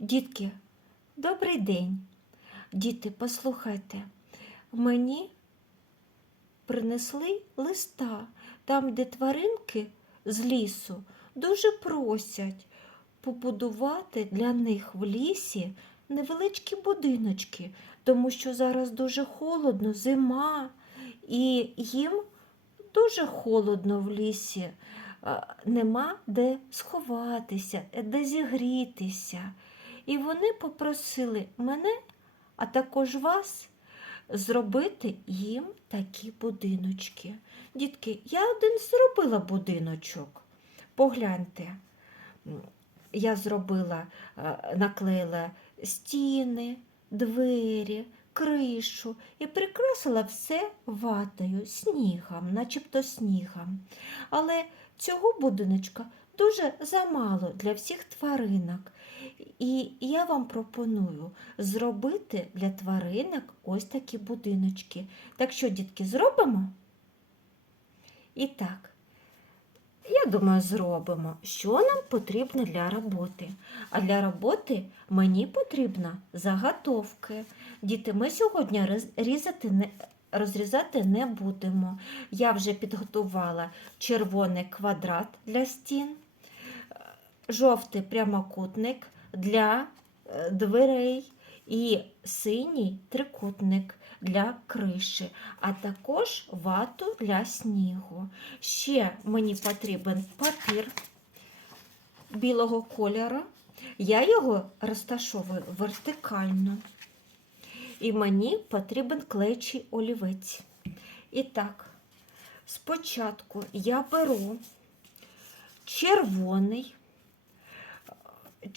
Дітки, добрий день. Діти, послухайте, мені принесли листа, там, де тваринки з лісу дуже просять побудувати для них в лісі невеличкі будиночки, тому що зараз дуже холодно, зима, і їм дуже холодно в лісі. Нема де сховатися, де зігрітися. І вони попросили мене, а також вас, зробити їм такі будиночки. Дітки, я один зробила будиночок. Погляньте, я зробила, е, наклеїла стіни, двері, кришу і прикрасила все ватою, снігом, начебто снігом. Але цього будиночка дуже замало для всіх тваринок. І я вам пропоную зробити для тваринок ось такі будиночки. Так що, дітки, зробимо? І так, я думаю, зробимо. Що нам потрібно для роботи? А для роботи мені потрібно заготовки. Діти, ми сьогодні різати не, розрізати не будемо. Я вже підготувала червоний квадрат для стін, жовтий прямокутник для е, дверей і синій трикутник для криші, а також вату для снігу. Ще мені потрібен папір білого кольору. Я його розташовую вертикально. І мені потрібен клейчий олівець. І так, спочатку я беру червоний,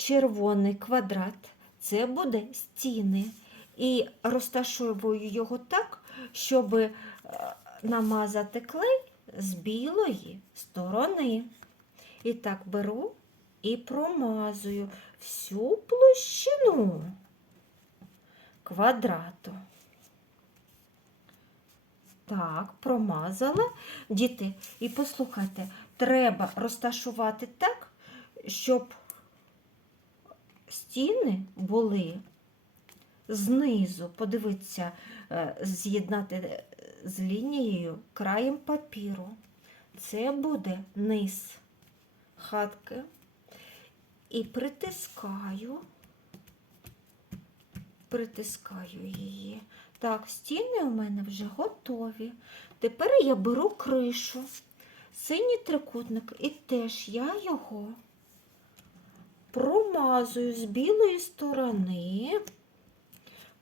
червоний квадрат, це буде стіни. І розташовую його так, щоб е, намазати клей з білої сторони. І так беру і промазую всю площину квадрату. Так, промазала. Діти, і послухайте, треба розташувати так, щоб стіни були знизу. Подивіться, е, з'єднати е, з лінією краєм папіру. Це буде низ хатки. І притискаю, притискаю її. Так, стіни у мене вже готові. Тепер я беру кришу, синій трикутник, і теж я його промазую з білої сторони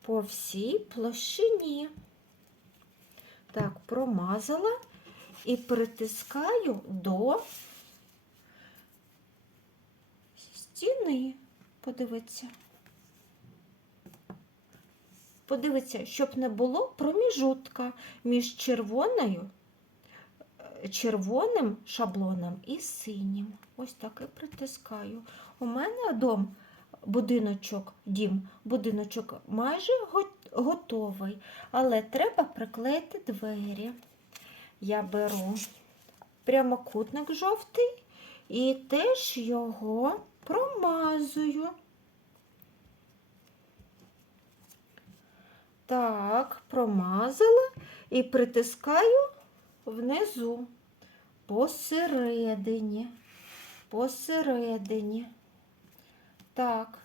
по всій площині. Так, промазала і притискаю до стіни. Подивіться. Подивіться, щоб не було проміжутка між червоною, червоним шаблоном і синім. Ось так і притискаю. У мене дом, будиночок, дім, будиночок майже готовий, але треба приклеїти двері. Я беру прямокутник жовтий і теж його промазую. Так, промазала і притискаю внизу, посередині, посередині. Так,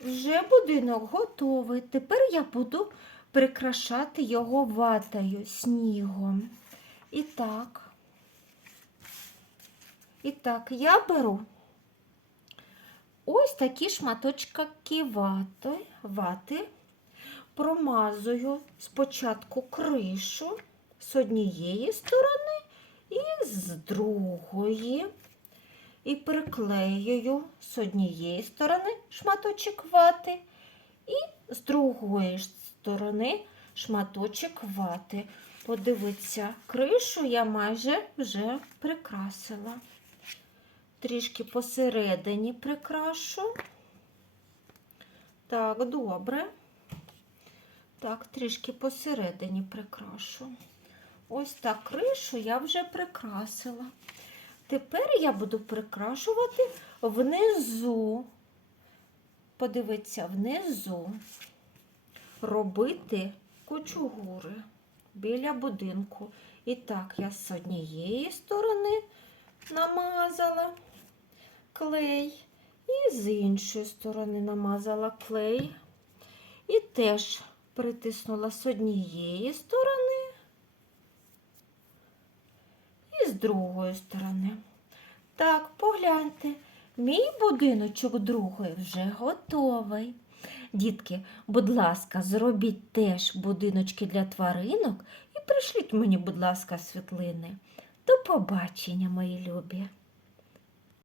вже будинок готовий. Тепер я буду прикрашати його ватою, снігом. І так, і так, я беру ось такі шматочки вати, вати промазую спочатку кришу з однієї сторони і з другої. І приклеюю з однієї сторони шматочок вати і з другої сторони шматочок вати. Подивіться, кришу я майже вже прикрасила. Трішки посередині прикрашу. Так, добре. Так, трішки посередині прикрашу. Ось так кришу я вже прикрасила. Тепер я буду прикрашувати внизу подивитися внизу, робити кучугури біля будинку. І так, я з однієї сторони намазала клей, і з іншої сторони намазала клей. І теж притиснула з однієї сторони і з другої сторони. Так, погляньте, мій будиночок другий вже готовий. Дітки, будь ласка, зробіть теж будиночки для тваринок і пришліть мені, будь ласка, світлини. До побачення, мої любі.